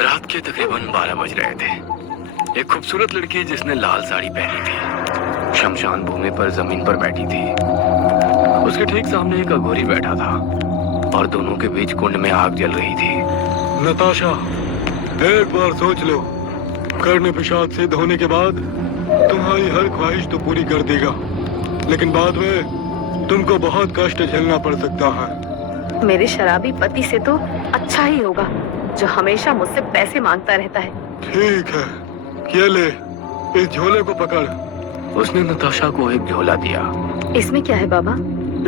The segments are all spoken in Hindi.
रात के तकरीबन 12 बज रहे थे। एक खूबसूरत लड़की जिसने लाल साड़ी पहनी थी शमशान भूमि पर जमीन पर बैठी थी। उसके ठीक सामने एक अघोरी बैठा था और दोनों के बीच कुंड में आग जल रही थी। नताशा, एक बार सोच लो, कर्ण पिशाच सिद्ध होने के बाद तुम्हारी हर ख्वाहिश तो पूरी कर देगा, लेकिन बाद में तुमको बहुत कष्ट झेलना पड़ सकता है। मेरे शराबी पति से तो अच्छा ही होगा जो हमेशा मुझसे पैसे मांगता रहता है। ठीक है, ये ले, इस झोले को पकड़। उसने नताशा को एक झोला दिया। इसमें क्या है बाबा?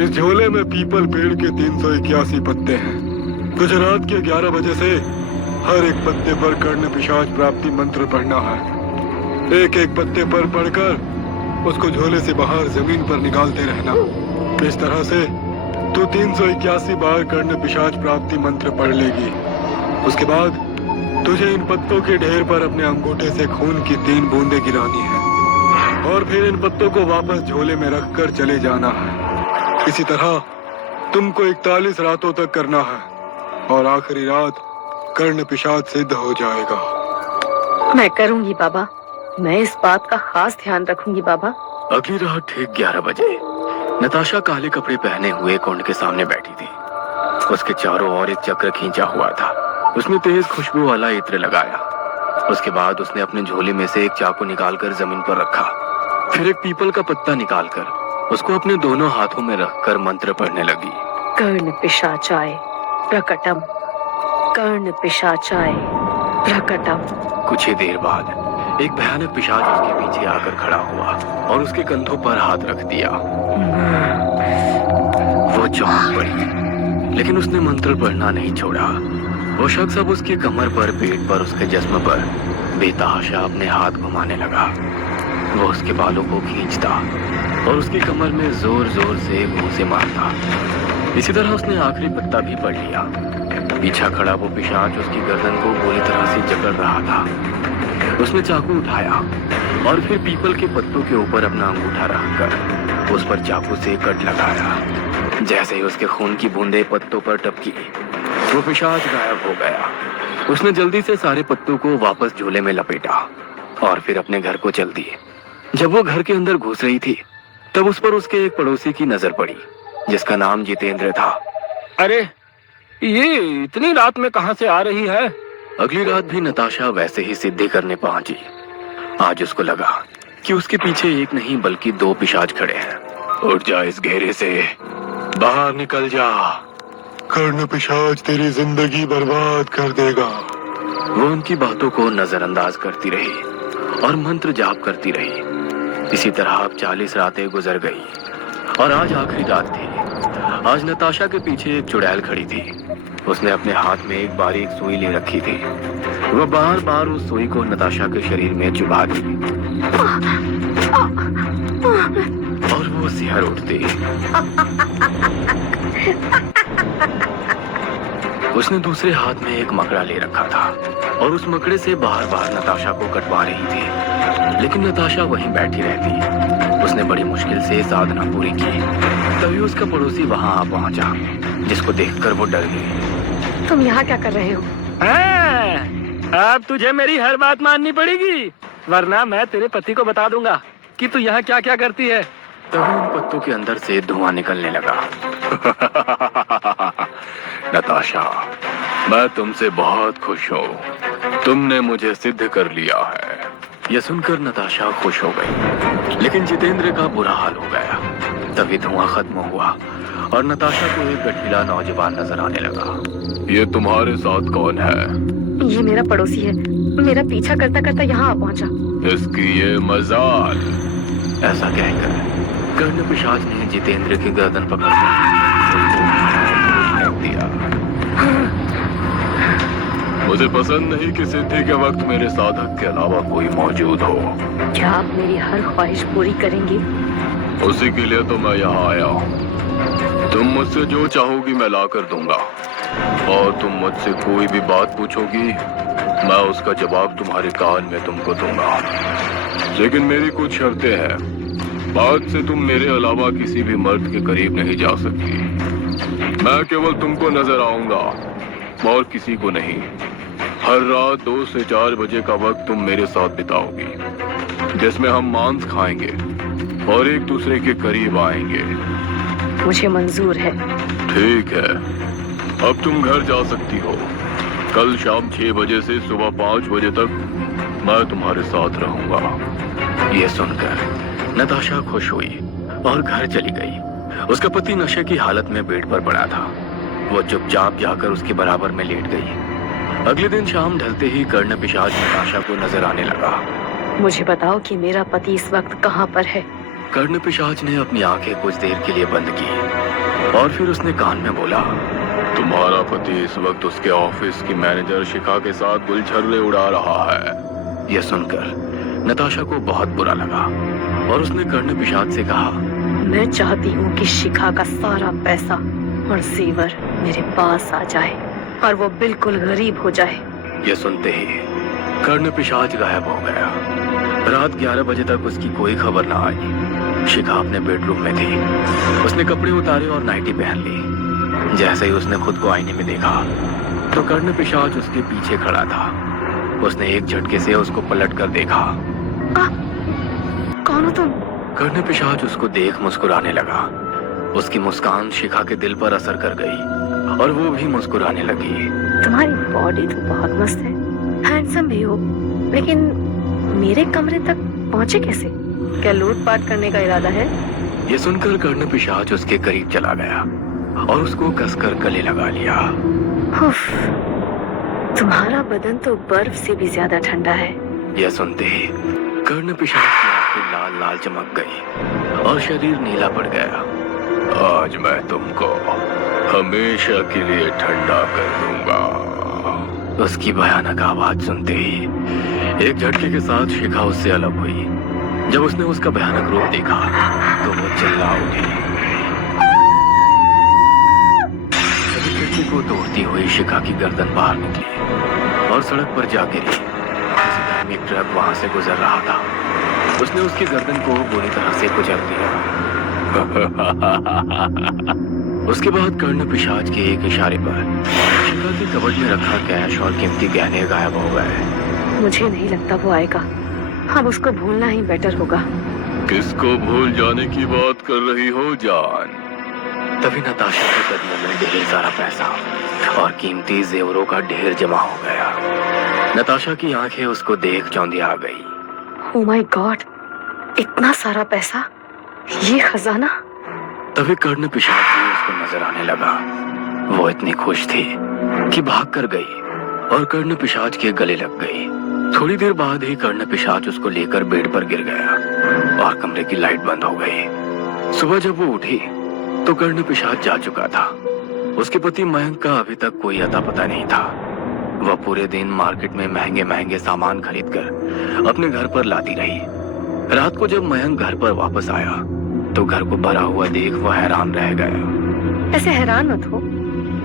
इस झोले में पीपल पेड़ के 381 पत्ते हैं। तुझे रात के 11 बजे से हर एक पत्ते पर कर्ण पिशाच प्राप्ति मंत्र पढ़ना है। एक एक पत्ते पर पढ़कर उसको झोले से बाहर जमीन पर निकालते रहना। इस तरह से तू 381 बार कर्ण पिशाच प्राप्ति मंत्र पढ़ लेगी। उसके बाद तुझे इन पत्तों के ढेर पर अपने अंगूठे से खून की 3 बूंदें गिरानी है और फिर इन पत्तों को वापस झोले में रखकर चले जाना है। इसी तरह तुमको 41 रातों तक करना है और आखिरी रात कर्ण पिशाच सिद्ध हो जाएगा। मैं करूंगी बाबा, मैं इस बात का खास ध्यान रखूंगी बाबा। अगली रात ठीक 11 बजे नताशा काले कपड़े पहने हुए कुंड के सामने बैठी थी। उसके चारों ओर एक चक्र खींचा हुआ था। उसने तेज खुशबू वाला इत्र लगाया। उसके बाद उसने अपने झोले में से एक चाकू निकालकर जमीन पर रखा। फिर एक पीपल का पत्ता निकालकर उसको अपने दोनों हाथों में रखकर मंत्र पढ़ने लगी। कर्ण पिशाचाय प्रकटम, कर्ण पिशाचाय प्रकटम। कुछ ही देर बाद एक भयानक पिशाच उसके पीछे आकर खड़ा हुआ और उसके कंधों पर हाथ रख दिया। वो चौंक पड़ी, लेकिन उसने मंत्र पढ़ना नहीं छोड़ा। वो शख्स अब उसकी कमर पर, पेट पर, उसके जिस्म पर बेतहाशा अपने हाथ घुमाने लगा। वो उसके बालों को खींचता और उसकी कमर में जोर जोर से मुंह से मारता। इसी तरह उसने आखिरी पत्ता भी पढ़ लिया। पीछा खड़ा वो पिशाच उसकी गर्दन को बुरी तरह से जकड़ रहा था। उसने चाकू उठाया और फिर पीपल के पत्तों के ऊपर अपना अंगूठा रखकर उस पर चाकू से कट लगाया। जैसे ही उसके खून की बूंदें पत्तों पर टपकी, वो पिशाच गायब हो गया। उसने जल्दी से सारे पत्तों को वापस झोले में लपेटा और फिर अपने घर को चल दी। जब वो घर के अंदर घुस रही थी तब उस पर उसके एक पड़ोसी की नजर पड़ी जिसका नाम जितेंद्र था। अरे, ये इतनी रात में कहां से आ रही है? अगली रात भी नताशा वैसे ही सिद्धि करने पहुंची। आज उसको लगा कि उसके पीछे एक नहीं बल्कि 2 पिशाच खड़े हैं। उठ जा, इस घेरे से बाहर निकल जा। कर्ण पिशाच तेरी जिंदगी बर्बाद कर देगा। वो उनकी बातों को नजरअंदाज करती रही और मंत्र जाप करती रही। इसी तरह अब 40 रातें गुजर गई और आज आखिरी रात थी। आज नताशा के पीछे एक चुड़ैल खड़ी थी। उसने अपने हाथ में एक बारीक सुई ले रखी थी। वह बार बार उस सुई को नताशा के शरीर में चुभा दी और वो सिहर उठती। उसने दूसरे हाथ में एक मकड़ा ले रखा था और उस मकड़े से बार बार नताशा को कटवा रही थी, लेकिन नताशा वहीं बैठी रहती। उसने बड़ी मुश्किल से साधना पूरी की। तभी उसका पड़ोसी वहां आ पहुंचा, जिसको देखकर वो डर गई। तुम यहाँ क्या कर रहे हो? अब तुझे मेरी हर बात माननी पड़ेगी, वरना मैं तेरे पति को बता दूंगा कि तू यहाँ क्या क्या करती है। तभी उन पत्तों के अंदर से धुआं निकलने लगा। नताशा, मैं तुमसे बहुत खुश हूँ। तुमने मुझे सिद्ध कर लिया है। यह सुनकर नताशा खुश हो गई, लेकिन जितेंद्र का बुरा हाल हो गया। तभी धुआं खत्म हुआ और नताशा को एक गठीला नौजवान नजर आने लगा। ये तुम्हारे साथ कौन है? ये मेरा पड़ोसी है। मेरा पीछा करता करता यहाँ आ पहुँचा। इसकी ये मजाल। ऐसा कहकर कर्ण पिशाच ने जितेंद्र की गर्दन पकड़कर फेंक दिया। मुझे पसंद नहीं कि सिद्धि के वक्त मेरे साधक के अलावा कोई मौजूद हो। क्या आप मेरी हर ख्वाहिश पूरी करेंगे? उसी के लिए तो मैं यहाँ आया हूँ। तुम मुझसे जो चाहोगी मैं ला कर दूंगा, और तुम मुझसे कोई भी बात पूछोगी मैं उसका जवाब तुम्हारे कान में तुमको दूंगा। लेकिन मेरी कुछ शर्तें हैं। बाद से तुम मेरे अलावा किसी भी मर्द के करीब नहीं जा सकती। मैं केवल तुमको नजर आऊंगा और किसी को नहीं। हर रात 2 से 4 बजे का वक्त तुम मेरे साथ बिताओगी, जिसमें हम मांस खाएंगे और एक दूसरे के करीब आएंगे। मुझे मंजूर है। ठीक है, अब तुम घर जा सकती हो। कल शाम 6 बजे से सुबह 5 बजे तक मैं तुम्हारे साथ रहूंगा। ये सुनकर नताशा खुश हुई और घर चली गई। उसका पति नशे की हालत में बेड पर पड़ा था। वो चुपचाप जाकर उसके बराबर में लेट गई। अगले दिन शाम ढलते ही कर्ण पिशाच नताशा को नजर आने लगा। मुझे बताओ कि मेरा पति इस वक्त कहाँ पर है। कर्ण पिशाच ने अपनी आंखें कुछ देर के लिए बंद की और फिर उसने कान में बोला, तुम्हारा पति इस वक्त उसके ऑफिस की मैनेजर शिखा के साथ गुलछर्रे उड़ा रहा है। यह सुनकर नताशा को बहुत बुरा लगा और उसने कर्ण पिशाच से कहा, मैं चाहती हूँ कि शिखा का सारा पैसा और जेवर मेरे पास आ जाए और वो बिल्कुल गरीब हो जाए। यह सुनते ही कर्ण पिशाच गायब हो गया। रात 11 बजे तक उसकी कोई खबर न आई। शिखा अपने बेडरूम में थी। उसने कपड़े उतारे और नाइटी पहन ली। जैसे ही उसने खुद को आईने में देखा तो कर्ण पिशाच उसके पीछे खड़ा था। उसने एक झटके से उसको पलट कर देखा। कौन हो तुम? कर्ण पिशाच उसको देख मुस्कुराने लगा। उसकी मुस्कान शिखा के दिल पर असर कर गई और वो भी मुस्कुराने लगी। तुम्हारी बॉडी तो बहुत मस्त है, हैंडसम भी हो, लेकिन मेरे कमरे तक पहुंचे कैसे? क्या लूटपाट करने का इरादा है? ये सुनकर कर्ण पिशाच उसके करीब चला गया और उसको कसकर गले लगा लिया। उफ, तुम्हारा बदन तो बर्फ से भी ज्यादा ठंडा है। यह सुनते ही कर्ण पिशाच की आंखें लाल लाल चमक गई और शरीर नीला पड़ गया। आज मैं तुमको हमेशा के लिए ठंडा कर दूंगा। उसकी भयानक आवाज सुनते ही एक झटके के साथ शिखा उससे अलग हुई। जब उसने उसका भयानक रूप देखा तो वो चिल्ला उठी। तभी खिड़की को तोड़ती हुई शिखा की गर्दन बाहर निकली और सड़क पर जा गिरी। किसी धार्मिक ट्रक वहां से गुजर रहा था। उसने उसकी गर्दन को बुरी तरह से कुचल दिया। उसके बाद कर्ण पिशाच के एक इशारे पर शिखा के कबर्ड में रखा कैश और कीमती गहने गायब हो गए। मुझे नहीं लगता वो आएगा। अब उसको भूलना ही बेटर होगा। किसको भूल जाने की बात कर रही हो जान? तभी नताशा के कदमों में ढेर सारा पैसा और कीमती जेवरों का ढेर जमा हो गया। नताशा की आंखें उसको देख चौंधी आ गई। ओह माय गॉड, इतना सारा पैसा, ये खजाना। तभी कर्ण पिशाच भी उसको नजर आने लगा। वो इतनी खुश थी कि भाग कर गई और कर्ण पिशाच के गले लग गई। थोड़ी देर बाद ही कर्ण पिशाच उसको लेकर बेड पर गिर गया और कमरे की लाइट बंद हो गई। सुबह जब वो उठी तो कर्ण पिशाच जा चुका था। उसके पति मयंक का अभी तक कोई अता पता नहीं था। वह पूरे दिन मार्केट में महंगे महंगे सामान खरीदकर अपने घर पर लाती रही। रात को जब मयंक घर पर वापस आया तो घर को भरा हुआ देख वह हैरान रह गया। ऐसे हैरान मत हो,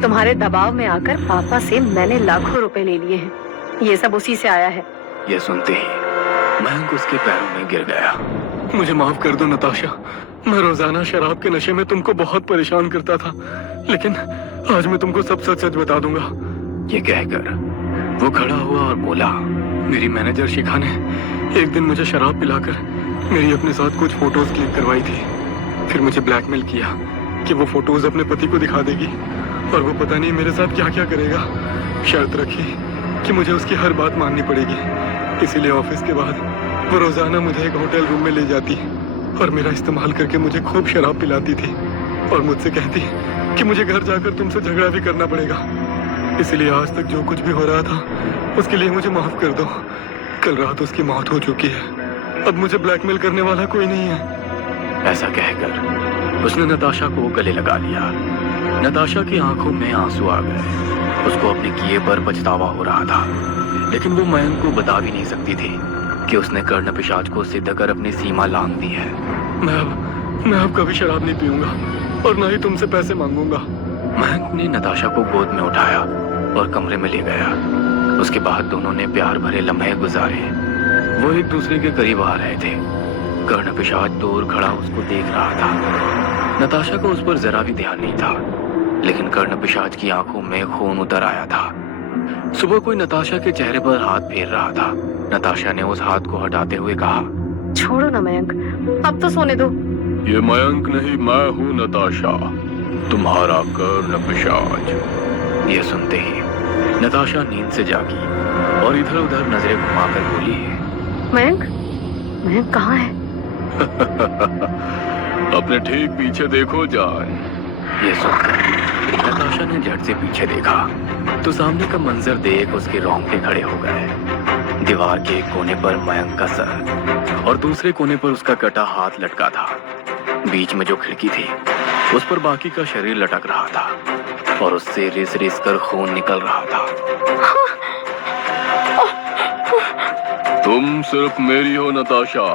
तुम्हारे दबाव में आकर पापा से मैंने लाखों रुपए ले लिए हैं। ये सब उसी से आया है। यह सुनते ही मयंक उसके पैरों में गिर गया। मुझे माफ कर दो नताशा, मैं रोजाना शराब के नशे में तुमको बहुत परेशान करता था, लेकिन आज मैं तुमको सब सच सच बता दूंगा। ये कहकर वो खड़ा हुआ और बोला, मेरी मैनेजर शिखा ने एक दिन मुझे शराब पिलाकर मेरी अपने साथ कुछ फोटोज क्लिक करवाई थी। फिर मुझे ब्लैकमेल किया कि वो फोटोज अपने पति को दिखा देगी और वो पता नहीं मेरे साथ क्या क्या करेगा। शर्त रखी कि मुझे उसकी हर बात माननी पड़ेगी। इसीलिए ऑफिस के बाद वो रोजाना मुझे एक होटल रूम में ले जाती और मेरा इस्तेमाल करके मुझे खूब शराब पिलाती थी और मुझसे कहती कि मुझे घर जाकर तुमसे झगड़ा भी करना पड़ेगा। इसलिए आज तक जो कुछ भी हो रहा था उसके लिए मुझे माफ कर दो। कल रात उसकी मौत हो चुकी है। अब मुझे ब्लैकमेल करने वाला कोई नहीं है। ऐसा कहकर उसने नताशा को गले लगा लिया। नताशा की आंखों में आंसू आ गए। उसको अपने किए पर पछतावा हो रहा था, लेकिन वो मयंक को बता भी नहीं सकती थी कि उसने कर्ण पिशाच को सिद्ध कर अपनी सीमा लांघ दी है। मैं अब कभी शराब नहीं पीऊंगा और ना ही तुमसे पैसे मांगूंगा। मयंक ने नताशा को गोद में उठाया और कमरे में ले गया। उसके बाद दोनों ने प्यार भरे लम्हे गुजारे। वो एक दूसरे के करीब आ रहे थे। कर्ण पिशाच दूर खड़ा उसको देख रहा था। नताशा को उस पर जरा भी ध्यान नहीं था, लेकिन कर्ण पिशाच की आंखों में खून उतर आया था। सुबह कोई नताशा के चेहरे पर हाथ फेर रहा था। नताशा ने उस हाथ को हटाते हुए कहा, छोड़ो ना मयंक, अब तो सोने दो। ये मयंक नहीं, मैं हूँ नताशा, तुम्हारा कर्ण पिशाच। यह सुनते ही नताशा नींद से जागी और इधर उधर नजरें घुमाकर बोली, मयंक, मयंक कहाँ है? अपने ठीक पीछे देखो जान। ये सुनकर नताशा ने झट से पीछे देखा तो सामने का मंजर देख उसके रोंगटे खड़े हो गए। दीवार के एक कोने पर मयंक का सर और दूसरे कोने पर उसका कटा हाथ लटका था। बीच में जो खिड़की थी उस पर बाकी का शरीर लटक रहा था और उससे रिस रिस कर खून निकल रहा था। तुम सिर्फ मेरी हो नताशा,